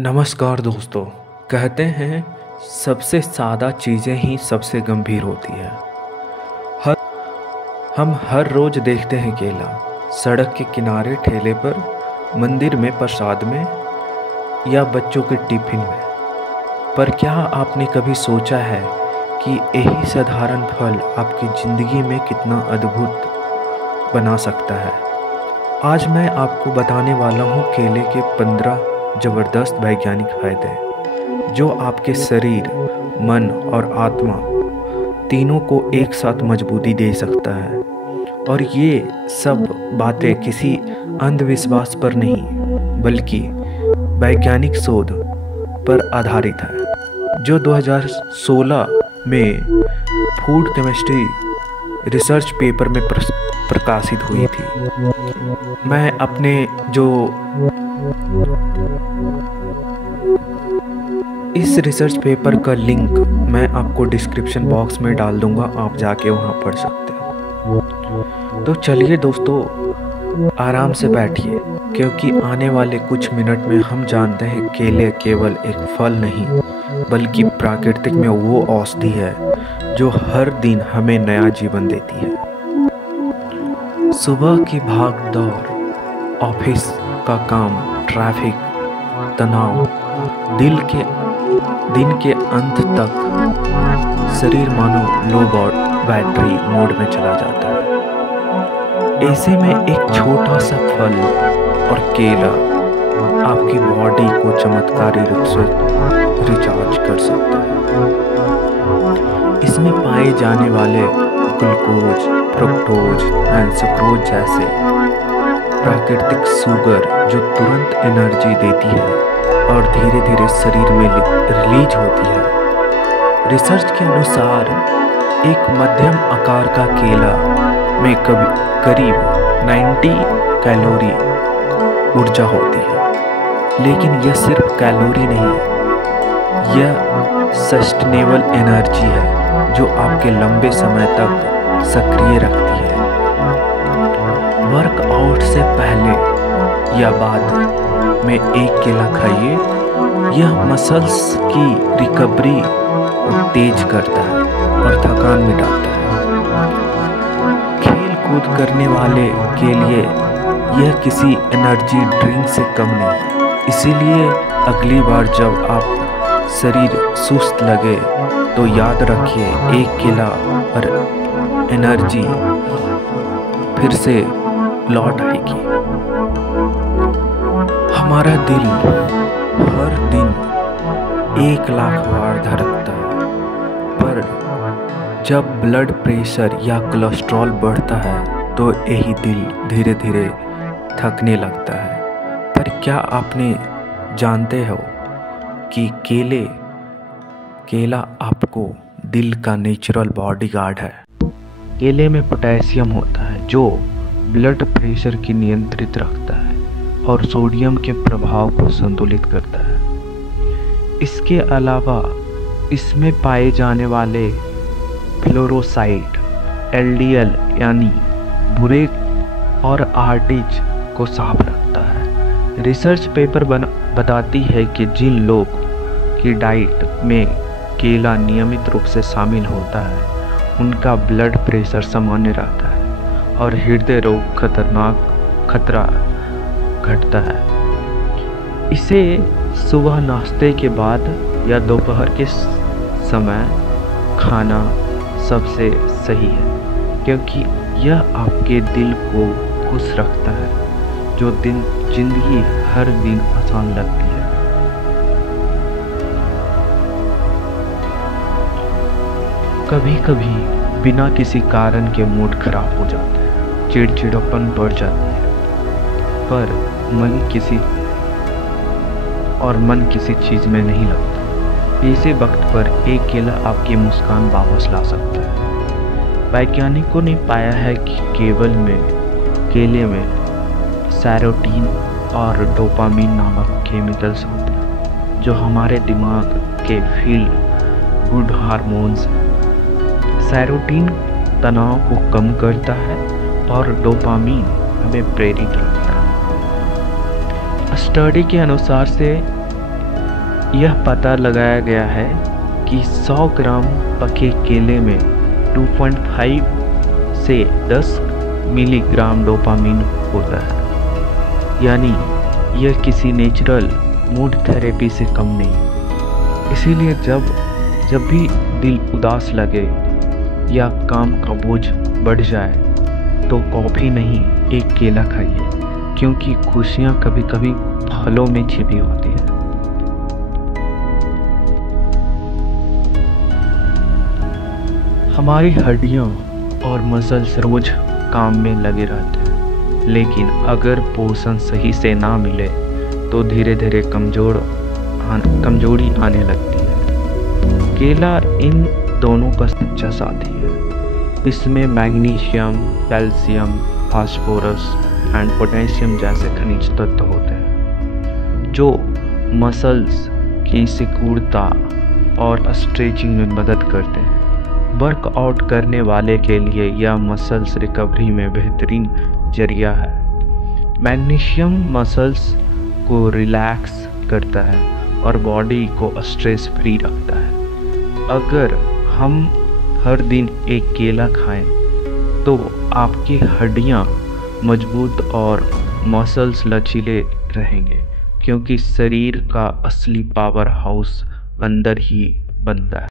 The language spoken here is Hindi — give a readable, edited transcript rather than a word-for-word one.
नमस्कार दोस्तों। कहते हैं सबसे सादा चीज़ें ही सबसे गंभीर होती है। हर हम हर रोज़ देखते हैं केला सड़क के किनारे, ठेले पर, मंदिर में, प्रसाद में या बच्चों के टिफ़िन में। पर क्या आपने कभी सोचा है कि यही साधारण फल आपकी ज़िंदगी में कितना अद्भुत बना सकता है? आज मैं आपको बताने वाला हूँ केले के 15 ज़बरदस्त वैज्ञानिक फायदे जो आपके शरीर, मन और आत्मा तीनों को एक साथ मजबूती दे सकता है। और ये सब बातें किसी अंधविश्वास पर नहीं बल्कि वैज्ञानिक शोध पर आधारित है, जो 2016 में फूड केमिस्ट्री रिसर्च पेपर में प्रकाशित हुई थी। मैं अपने इस रिसर्च पेपर का लिंक मैं आपको डिस्क्रिप्शन बॉक्स में डाल दूंगा, आप जाके वहाँ पढ़ सकते हो। तो चलिए दोस्तों, आराम से बैठिए, क्योंकि आने वाले कुछ मिनट में हम जानते हैं केले केवल एक फल नहीं बल्कि प्राकृतिक में वो औषधि है जो हर दिन हमें नया जीवन देती है। सुबह की भाग दौड़, ऑफिस का काम, ट्रैफिक, तनाव, दिन के अंत तक शरीर मानो लो बैटरी मोड में चला जाता है। ऐसे में एक छोटा सा फल और केला आपकी बॉडी को चमत्कारी रूप से रिचार्ज कर सकता है। इसमें पाए जाने वाले ग्लूकोज, फ्रुक्टोज एंड सुक्रोज जैसे प्राकृतिक शुगर जो तुरंत एनर्जी देती है और धीरे धीरे शरीर में रिलीज होती है। रिसर्च के अनुसार एक मध्यम आकार का केला में करीब 90 कैलोरी ऊर्जा होती है। लेकिन यह सिर्फ कैलोरी नहीं है, यह सस्टेनेबल एनर्जी है जो आपके लंबे समय तक सक्रिय रखती है। वर्कआउट से पहले या बाद में एक केला खाइए, यह मसल्स की रिकवरी को तेज करता है और थकान मिटाता है। खेल कूद करने वाले के लिए यह किसी एनर्जी ड्रिंक से कम नहीं। इसीलिए अगली बार जब आप शरीर सुस्त लगे तो याद रखिए, एक केला और एनर्जी फिर से लौट आएगी। हमारा दिल हर दिन 1 लाख बार धड़कता है, पर जब ब्लड प्रेशर या कोलेस्ट्रॉल बढ़ता है तो यही दिल धीरे धीरे थकने लगता है। पर क्या आपने जानते हो कि केला आपको दिल का नेचुरल बॉडीगार्ड है। केले में पोटेशियम होता है जो ब्लड प्रेशर की नियंत्रित रखता है और सोडियम के प्रभाव को संतुलित करता है। इसके अलावा इसमें पाए जाने वाले फ्लोरोसाइड, एलडीएल यानी बुरे और आर्टरीज को साफ रखता है। रिसर्च पेपर बताती है कि जिन लोग की डाइट में केला नियमित रूप से शामिल होता है उनका ब्लड प्रेशर सामान्य रहता है और हृदय रोग खतरा घटता है। इसे सुबह नाश्ते के बाद या दोपहर के समय खाना सबसे सही है, क्योंकि यह आपके दिल को खुश रखता है, जो जिंदगी हर दिन आसान लगती है। कभी कभी बिना किसी कारण के मूड खराब हो जाता है, चिड़चिड़ापन बढ़ जाती है, पर मन किसी चीज़ में नहीं लगता। ऐसे वक्त पर एक केला आपकी मुस्कान वापस ला सकता है। वैज्ञानिकों ने पाया है कि केले में सेरोटीन और डोपामीन नामक केमिकल्स होते हैं जो हमारे दिमाग के फील गुड हार्मोन्स हैं। सेरोटीन तनाव को कम करता है और डोपामीन हमें प्रेरित रखता है। स्टडी के अनुसार से यह पता लगाया गया है कि 100 ग्राम पके केले में 2.5 से 10 मिलीग्राम डोपामिन होता है, यानी यह किसी नेचुरल मूड थेरेपी से कम नहीं। इसीलिए जब भी दिल उदास लगे या काम का बोझ बढ़ जाए तो कॉफ़ी नहीं, एक केला खाइए, क्योंकि खुशियाँ कभी कभी फलों में छिपी होती है। हमारी हड्डियाँ और मसल्स रोज काम में लगे रहते हैं, लेकिन अगर पोषण सही से ना मिले तो धीरे धीरे कमजोरी आने लगती है। केला इन दोनों का सच्चा साथी है। इसमें magnesium, calcium, phosphorus and potassium जैसे खनिज तत्व होते हैं जो मसल्स की सिकुड़ता और स्ट्रेचिंग में मदद करते हैं। वर्कआउट करने वाले के लिए यह मसल्स रिकवरी में बेहतरीन जरिया है। मैग्नीशियम मसल्स को रिलैक्स करता है और बॉडी को स्ट्रेस फ्री रखता है। अगर हम हर दिन एक केला खाएं तो आपकी हड्डियां मजबूत और मसल्स लचीले रहेंगे, क्योंकि शरीर का असली पावर हाउस अंदर ही बनता है।